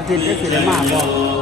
อาทิตย์จะสิได้มาบ่